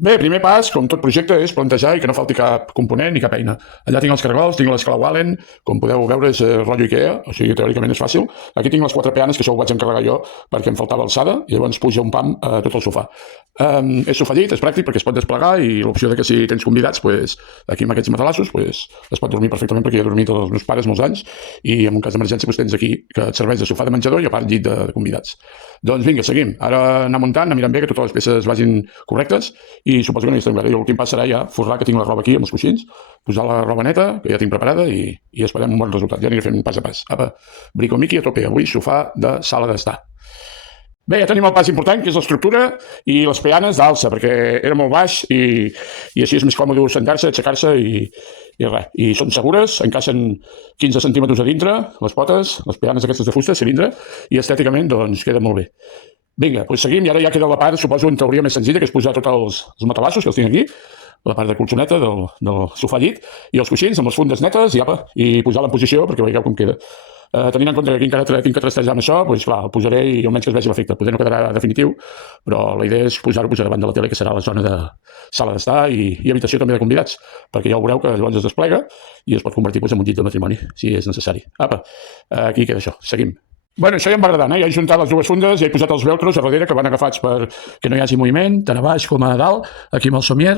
Bé, primer pas, com tot projecte, és plantejar i que no falti cap component ni cap eina. Allà tinc els cargols, tinc l'esclau Allen, com podeu veure és rotllo Ikea, o sigui, teòricament és fàcil. Aquí tinc les 4 peanes, que això ho vaig encarregar jo perquè em faltava alçada, i llavors puja un pam a tot el sofà. És sofallit, és pràctic perquè es pot desplegar i l'opció de que si tens convidats, pues, aquí amb aquests matalassos, pues, es pot dormir perfectament perquè hi he dormit els meus pares molts anys i en un cas d'emergència pues, tens aquí que et serveix de sofà de menjador i a part llit de convidats. Doncs vinga, seguim. Ara anar muntant, anar mirant bé que totes les peces vagin correctes i suposo que no hi estem gaire. L'últim pas serà ja forrar, que tinc la roba aquí amb els coixins, posar la roba neta, que ja tinc preparada i esperem un bon resultat. Ja aniré fent pas a pas. Apa, bricomiki a tope. Avui sofà de sala d'estar. Bé, ja tenim el pas important, que és l'estructura i les peanes d'alça, perquè era molt baix i així és més còmode sentar-se, aixecar-se i res. I són segures, encaixen 15 centímetres a dintre, les potes, les peanes aquestes de fusta, cilindre, i estèticament doncs queda molt bé. Vinga, doncs seguim i ara ja queda la part, suposo, en teoria més senzilla, que és posar tots els matalassos, que els tinc aquí, la part de colxoneta del sofà llit, i els coixins amb les fundes netes i posar-la en posició perquè veieu com queda. Tenint en compte que aquí encara tinc que trastejar amb això, doncs clar, el posaré i almenys que es vegi l'efecte. Potser no quedarà definitiu, però la idea és posar-ho davant de la tele, que serà la zona de sala d'estar i habitació també de convidats, perquè ja ho veureu que llavors es desplega i es pot convertir en un llit de matrimoni, si és necessari. Apa, aquí queda això. Seguim. Bueno, això ja em va agradant, Ja he juntat les dues fundes, ja he posat els velcros a darrere que van agafats perquè no hi hagi moviment, tant a baix com a dalt, aquí amb el somier,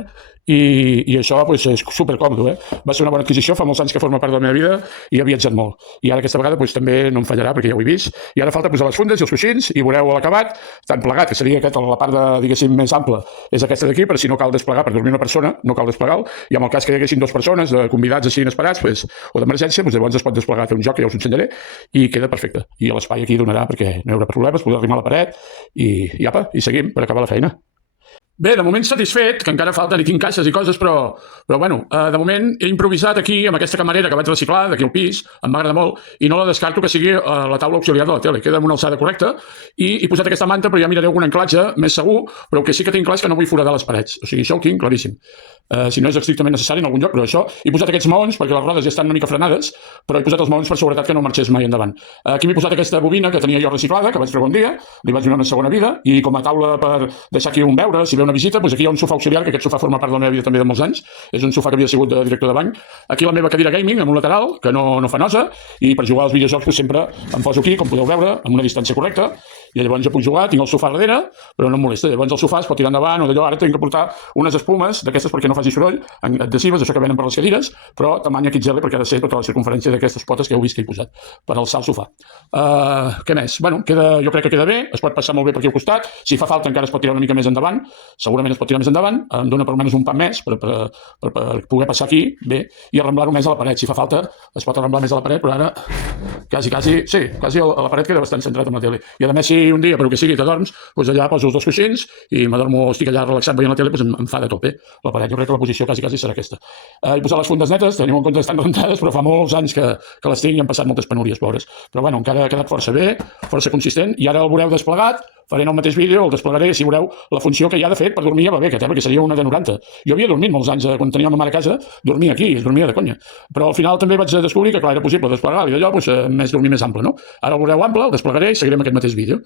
i això pues, és supercòmode. Va ser una bona adquisició, fa molts anys que forma part de la meva vida i he viatjat molt. I ara aquesta vegada pues, també no em fallarà perquè ja ho he vist. I ara falta posar les fundes i els coixins i veureu l'acabat, tan plegat, que seria aquest, la part de, diguéssim, més ampla, és aquesta d'aquí, per si no cal desplegar, per dormir una persona, no cal desplegar-lo, i en el cas que hi haguessin 2 persones, de convidats així inesperats, pues, o d'emergència, pues, llavors es pot desplegar, fer un joc, que ja us ensenyaré, i queda perfecte. I l'espai aquí donarà perquè no hi haurà problemes, podrà arrimar a la paret, i seguim per acabar la feina. Bé, de moment satisfet, que encara falten i tinc caixes i coses, però bueno, de moment he improvisat aquí amb aquesta camarera que vaig reciclar d'aquí al pis, em va agradar molt, i no la descarto que sigui la taula auxiliar de la tele, queda amb una alçada correcta, i he posat aquesta manta, però ja miraré algun anclatge més segur, però el que sí que tinc clar és que no vull foradar les parets, o sigui, això ho tinc claríssim. Si no és estrictament necessari en algun lloc, però això, he posat aquests maons perquè les rodes ja estan una mica frenades, però he posat els maons per seguretat que no marxés mai endavant. Aquí m'he posat aquesta bobina que tenia jo reciclada, que vaig treure un dia, li vaig donar una segona vida, i com a taula per deixar aquí un veure, si ve una visita, doncs aquí hi ha un sofà auxiliar, que aquest sofà forma part de la meva vida també de molts anys, és un sofà que havia sigut de director de banc, aquí la meva cadira gaming amb un lateral, que no fa nosa, i per jugar als videojocs doncs, sempre em poso aquí, com podeu veure, amb una distància correcta, i llavors jo puc jugar, tinc el sofà darrere, però no em molesta, llavors el sofà es pot tirar endavant o d'allò, ara tinc que portar unes espumes d'aquestes perquè no faci soroll, adhesives, això que venen per les cadires, però tamany XL perquè ha de ser tota la circunferència d'aquestes potes que heu vist que he posat per alçar el sofà. Què més? Bueno, jo crec que queda bé, es pot passar molt bé per aquí al costat, si fa falta encara es pot tirar una mica més endavant, segurament es pot tirar més endavant, em dona per almenys un pam més per poder passar aquí, bé, i arramblar-ho més a la paret, si fa falta es pot arramblar més a la paret, però ara quasi a la paret queda bastant centrat amb la tele, i a més si un dia, però que sigui, t'adorms, doncs allà poso els 2 coixins i m'adormo, estic allà relaxat veient la tele, doncs em fa de tope la paret, jo crec que la posició quasi serà aquesta. He posat les fundes netes, teniu en compte que estan rentades, però fa molts anys que les tinc i han passat moltes penúries, pobres. Però bueno, encara ha quedat força bé, força consistent, i ara el veureu desplegat, faré en el mateix vídeo, el desplegaré, si veureu la funció que hi ha de fet per dormir ja va bé, perquè seria una de 90. Jo havia dormit molts anys, quan tenia ma mare a casa, dormia aquí, es dormia de conya. Però al final també vaig descobrir que clar, era possible desplegar-lo i d'allò, dormir més ample, no? Ara el veureu ample, el desplegaré i seguirem aquest mateix vídeo.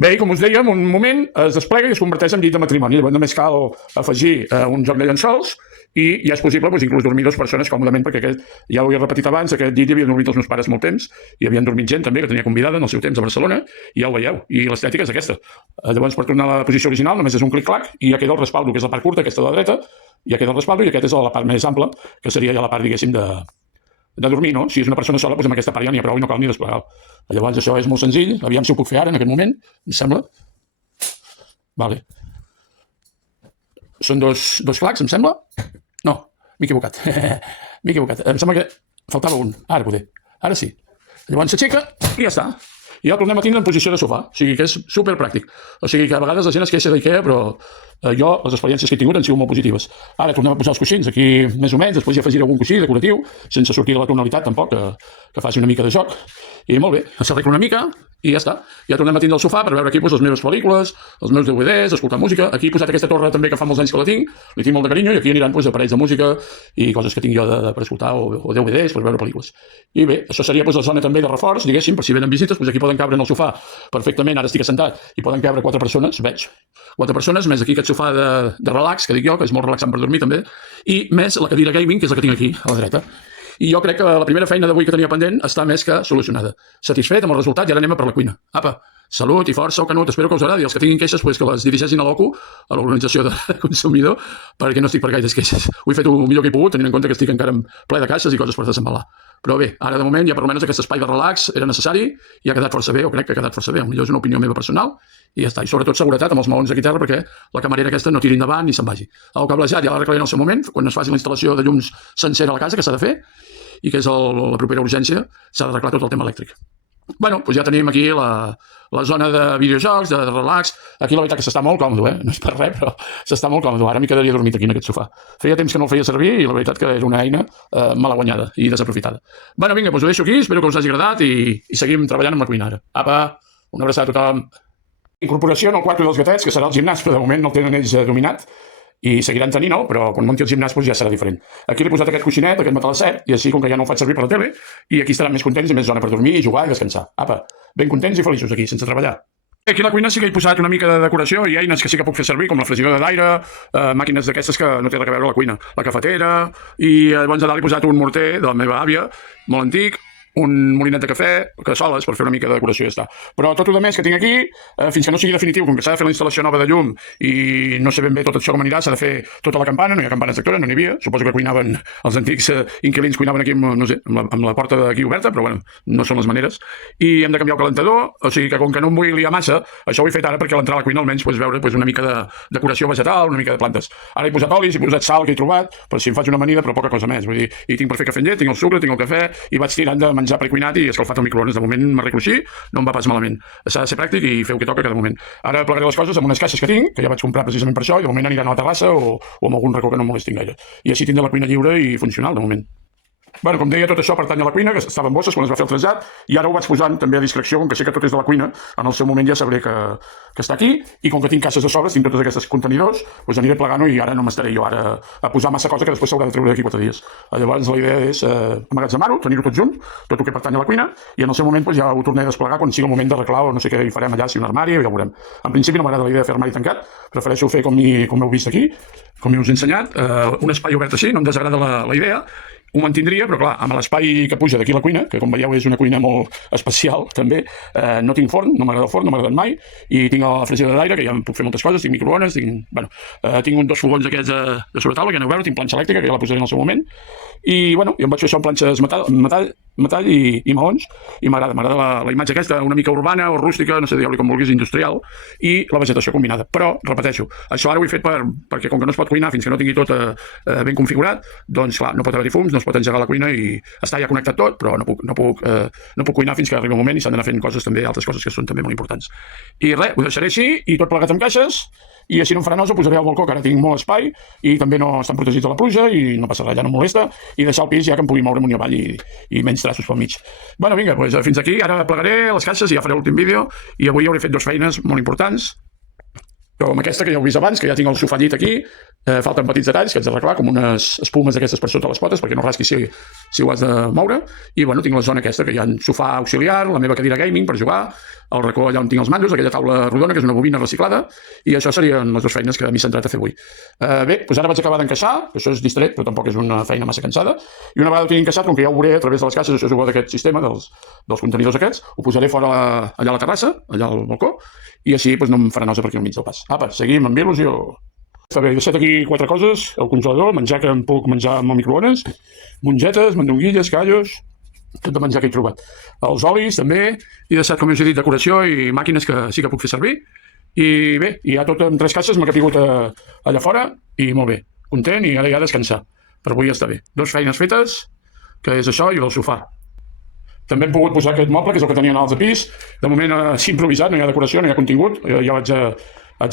Bé, com us dèiem, un moment es desplega i es converteix en llit de matrimoni. Llavors només cal afegir un joc de llençols i ja és possible inclús dormir 2 persones còmodament, perquè aquest, ja ho he repetit abans, aquest llit hi havien dormit els meus pares molt temps, i havien dormit gent també que tenia convidada en el seu temps a Barcelona, i ja ho veieu, i l'estètica és aquesta. Llavors per tornar a la posició original només és un clic-clac i ja queda el respaldo, que és la part curta, aquesta de la dreta, ja queda el respaldo i aquest és la part més ampla, que seria ja la part, diguéssim, de dormir, no? Si és una persona sola, doncs amb aquesta part ja n'hi ha prou i no cal ni desplegar-lo. Llavors això és molt senzill, aviam si ho puc fer ara en aquest moment, em sembla. Vale. Són dos clacs, em sembla? No, m'he equivocat. M'he equivocat. Em sembla que faltava un. Ara poder. Ara sí. Llavors s'aixeca i ja està. I ja el tornem a tindre en posició de sofà. O sigui que és superpràctic. O sigui que a vegades la gent es queixa d'Ikea, però jo, les experiències que he tingut han sigut molt positives. Ara tornem a posar els coixins aquí més o menys, després hi afegiré algun coixí decoratiu, sense sortir de la tonalitat tampoc, que faci una mica de joc. I molt bé, s'arregla una mica i ja està. Ja tornem a tindre el sofà per veure aquí les meves pel·lícules, els meus DVDs, escoltar música. Aquí he posat aquesta torre també que fa molts anys que la tinc, li tinc molt de carinyo, i aquí aniran aparells de música i coses que tinc jo per escoltar o DVDs per veure pel·lícules. I bé, això seria la zona també de reforç, diguéssim, per si venen visites, aquí poden poden cabre en el sofà perfectament, ara estic assentat, i poden cabre 4 persones, veig. 4 persones, més aquí aquest sofà de relax, que dic jo, que és molt relaxant per dormir també, i més la cadira gaming, que és la que tinc aquí, a la dreta. I jo crec que la primera feina d'avui que tenia pendent està més que solucionada. Satisfet amb el resultat i ara anem a per la cuina. Apa, salut i força, Canut, espero que us agradi. Els que tinguin queixes, pues, que les dirigeixin a l'OCU, a l'Organització de Consumidor, perquè no estic per gaires queixes. Ho he fet el millor que he pogut, tenint en compte que estic encara ple de caixes i coses per desembalar. Però bé, ara de moment ja per almenys aquest espai de relax era necessari i ha quedat força bé, o crec que ha quedat força bé. Potser és una opinió meva personal i ja està. I sobretot seguretat amb els maons aquí a terra perquè la camarera aquesta no tiri endavant ni se'n vagi. El cablejat ja l'arreglaré en el seu moment, quan es faci la instal·lació de llums sencera a la casa, que s'ha de fer, i que és la propera urgència, s'ha d'arreglar tot el tema elèctric. Bueno, doncs ja tenim aquí la zona de videojocs, de relax. Aquí la veritat que s'està molt còmode, no és per res, però s'està molt còmode. Ara m'hi quedaria dormit aquí en aquest sofà. Feia temps que no el feia servir i la veritat que és una eina mala guanyada i desaprofitada. Bueno, vinga, doncs ho deixo aquí, espero que us hagi agradat i seguim treballant amb la cuina ara. Apa, una abraçada a tothom. Incorporació en el quarto dels gatets, que serà el gimnàs, però de moment no el tenen ells dominat. I seguiran tenint, no? Però quan munti el gimnàs ja serà diferent. Aquí li he posat aquest coixinet, aquest matalasset, i així, com que ja no el faig servir per la tele, i aquí estaran més contents i més zona per dormir i jugar i descansar. Apa, ben contents i feliços aquí, sense treballar. Aquí a la cuina sí que he posat una mica de decoració i eines que sí que puc fer servir, com la fregidora d'aire, màquines d'aquestes que no té res a veure a la cuina, la cafetera, i llavors a dalt he posat un morter de la meva àvia, molt antic, un molinet de cafè, cassoles, per fer una mica de decoració i ja està. Però tot el més que tinc aquí, fins que no sigui definitiu, com que s'ha de fer la instal·lació nova de llum i no sé ben bé tot això com anirà, s'ha de fer tota la campana, no hi ha campanes sectores, no n'hi havia, suposo que cuinaven, els antics inquilins cuinaven aquí, no sé, amb la porta d'aquí oberta, però bueno, no són les maneres. I hem de canviar el calentador, o sigui que com que no em vull liar massa, això ho he fet ara perquè a l'entrar a la cuina almenys veure una mica de decoració vegetal, una mica de plantes. Ara he posat olis, he posat sal que he trobat, per si em faig una amanida, però poca cosa més. Vull dir, i tinc per fer cafè amb llet, tinc el sucre, tinc el cafè, i vaig tirant de menjar precuinat i escalfat al microones. De moment m'arreglo així, no em va pas malament. S'ha de ser pràctic i fer el que toca cada moment. Ara plegaré les coses amb unes caixes que tinc, que ja vaig comprar precisament per això, i de moment aniran a la terrassa o amb algun racó que no em molestin gaire. I així tindré la cuina lliure i funcional, de moment. Bueno, com deia, tot això pertany a la cuina, que estava en bosses quan es va fer el trasllat, i ara ho vaig posant també a discreció, com que sé que tot és de la cuina, en el seu moment ja sabré que està aquí, i com que tinc caixes de sobres, tinc tots aquests contenidors, doncs aniré plegant-ho i ara no m'estaré jo ara a posar massa cosa que després s'haurà de treure d'aquí 4 dies. Llavors la idea és emmagatzemar-ho, tenir-ho tot junt, tot el que pertany a la cuina, i en el seu moment ja ho tornaré a desplegar quan sigui el moment d'arreglar o no sé què hi farem allà, si un armari, ja ho veurem. En principi no m'agrada la idea de fer armari tancat, prefereixo fer com heu vist aquí, com us he ensenyat, un espai obert així, no em desagrada la idea. Ho mantindria, però clar, amb l'espai que puja d'aquí a la cuina, que com veieu és una cuina molt especial també, no tinc forn, no m'agrada el forn, no m'ha agradat mai, i tinc la fregidora d'aire, que ja em puc fer moltes coses, tinc microones, tinc 2 fogons aquests de sobretaula, que aneu a veure, tinc planxa elèctrica, que ja la posaré en el seu moment, i bueno, em vaig fer això amb planxes metall i maons, i m'agrada la imatge aquesta, una mica urbana o rústica, no sé, digue-li com vulguis, industrial, i la vegetació combinada. Però, repeteixo, això ara ho he fet perquè com que no es pot cuinar fins que no tingui tot ben configurat, doncs clar, no pot haver-hi fums, no es pot engegar la cuina i està ja connectat tot, però no puc cuinar fins que arribi un moment i s'han d'anar fent coses també, altres coses que són també molt importants. I res, ho deixaré així i tot plegat amb caixes, i així no em farà nosa, ho posaré al balcó, que ara tinc molt espai i també no estan protegits de la pluja i no passa res, ja no em molesta, i deixar el pis ja que em pugui moure amunt i avall i menys traços pel mig. Bueno, vinga, doncs fins aquí, ara plegaré les caixes i ja faré l'últim vídeo, i avui hauré fet 2 feines molt importants, com aquesta que ja heu vist abans, que ja tinc el sofà llit aquí, falten petits detalls que haig d'arreglar, com unes espumes d'aquestes per sota les potes, perquè no rasqui si ho has de moure, i bueno, tinc la zona aquesta, que hi ha un sofà auxiliar, la meva cadira gaming per jugar, el racó allà on tinc els mandos, aquella taula rodona, que és una bobina reciclada, i això serien les 2 feines que m'he centrat a fer avui. Bé, doncs ara vaig acabar d'encaixar, que això és distret, però tampoc és una feina massa cansada, i una vegada ho tinc encaixat, com que ja ho veuré a través de les caixes, això és igual d'aquest sistema, dels contenidors aquests, ho posaré fora allà a la terrassa, allà al balcó, i així no em farà nosa per aquí al mig del pas. Apa, seguim amb il·lusió. Està bé, he deixat aquí 4 coses, el congelador, menjar que em puc menjar amb el microones, mongetes, mandonguilles, callos, tot de menjar que he trobat. Els olis també, he deixat, com us he dit, decoració i màquines que sí que puc fer servir. I bé, i ja tot en 3 caixes m'ha capigut allà fora i molt bé, content i ara ja a descansar. Per avui ja està bé. 2 feines fetes, que és això i el sofà. També hem pogut posar aquest moble, que és el que tenien als de pis. De moment s'ha improvisat, no hi ha decoració, no hi ha contingut. Ja vaig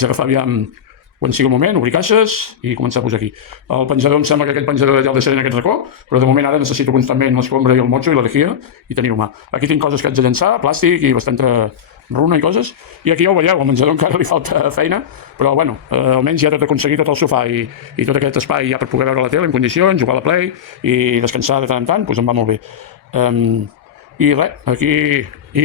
agafar aviam quan sigui el moment, obrir caixes i començar a posar aquí. El penjador, em sembla que aquest penjador ja el deixaré en aquest racó, però de moment ara necessito constantment l'escombra i el motxo i la lejía i tenir-ho mà. Aquí tinc coses que haig de llançar, plàstic i bastanta runa i coses. I aquí ja ho veieu, al menjador encara li falta feina, però bueno, almenys ja tot aconseguir tot el sofà i tot aquest espai ja per poder veure la tele en condicions, jugar a la Play i descansar de tant en tant, doncs em va molt bé. I res, aquí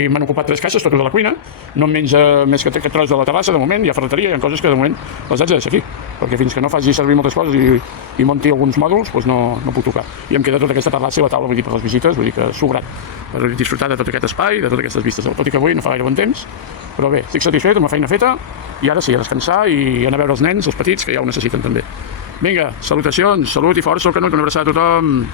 m'han ocupat 3 caixes, totes de la cuina. No em menja més que aquest tros de la terrassa, de moment. Hi ha ferreteria, hi ha coses que de moment les haig de deixar aquí, perquè fins que no faci servir moltes coses i munti alguns mòduls, doncs no puc tocar. I em queda tota aquesta terrassa i la taula, vull dir, per les visites, vull dir que sobrat per disfrutar de tot aquest espai, de totes aquestes vistes. Tot i que avui no fa gaire bon temps, però bé, estic satisfet amb la feina feta i ara sí, a descansar i anar a veure els nens, els petits, que ja ho necessiten també. Vinga, salutacions, salut i força al Canut, una abraçada a tothom.